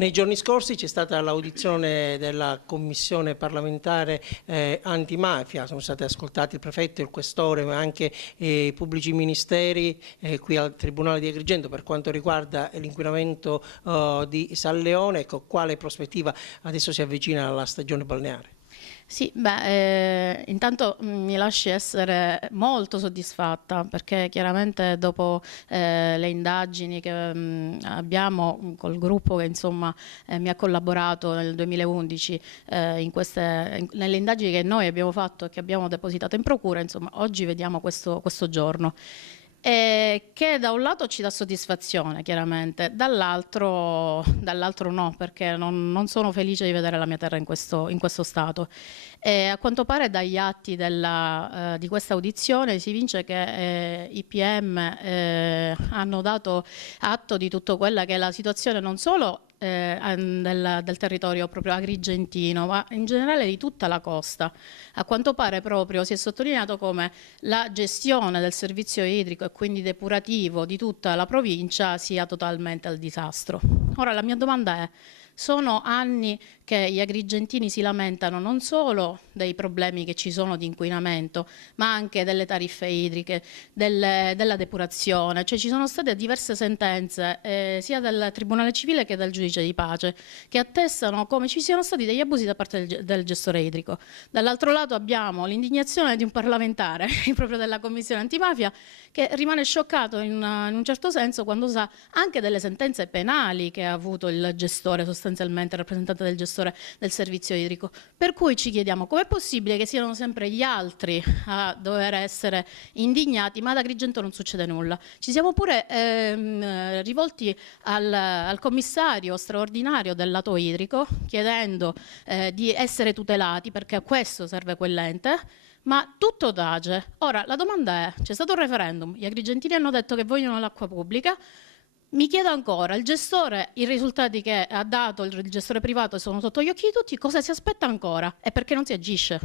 Nei giorni scorsi c'è stata l'audizione della Commissione parlamentare antimafia, sono stati ascoltati il prefetto, il questore, ma anche i pubblici ministeri qui al Tribunale di Agrigento per quanto riguarda l'inquinamento di San Leone. Ecco, quale prospettiva adesso si avvicina alla stagione balneare? Sì, intanto mi lasci essere molto soddisfatta perché chiaramente dopo le indagini che abbiamo col gruppo che insomma mi ha collaborato nel 2011 nelle indagini che noi abbiamo fatto e che abbiamo depositato in procura, insomma oggi vediamo questo giorno. Che da un lato ci dà soddisfazione chiaramente, dall'altro no, perché non sono felice di vedere la mia terra in questo stato. A quanto pare dagli atti di questa audizione si evince che i PM hanno dato atto di tutto quella che è la situazione non solo del territorio proprio agrigentino, ma in generale di tutta la costa. A quanto pare proprio si è sottolineato come la gestione del servizio idrico e quindi depurativo di tutta la provincia sia totalmente al disastro. Ora la mia domanda è: sono anni che gli agrigentini si lamentano non solo dei problemi che ci sono di inquinamento, ma anche delle tariffe idriche, della depurazione. Cioè ci sono state diverse sentenze sia del Tribunale Civile che del Giudice di Pace che attestano come ci siano stati degli abusi da parte del gestore idrico. Dall'altro lato abbiamo l'indignazione di un parlamentare, proprio della Commissione antimafia, che rimane scioccato in un certo senso quando sa anche delle sentenze penali che ha avuto il gestore, sostanzialmente rappresentante del gestore del servizio idrico. Per cui ci chiediamo com'è possibile che siano sempre gli altri a dover essere indignati, ma ad Agrigento non succede nulla. Ci siamo pure rivolti al commissario straordinario del lato idrico chiedendo di essere tutelati, perché a questo serve quell'ente, ma tutto tace. Ora la domanda è: c'è stato un referendum, gli agrigentini hanno detto che vogliono l'acqua pubblica. Mi chiedo ancora, il gestore, i risultati che ha dato il gestore privato sono sotto gli occhi di tutti, cosa si aspetta ancora e perché non si agisce?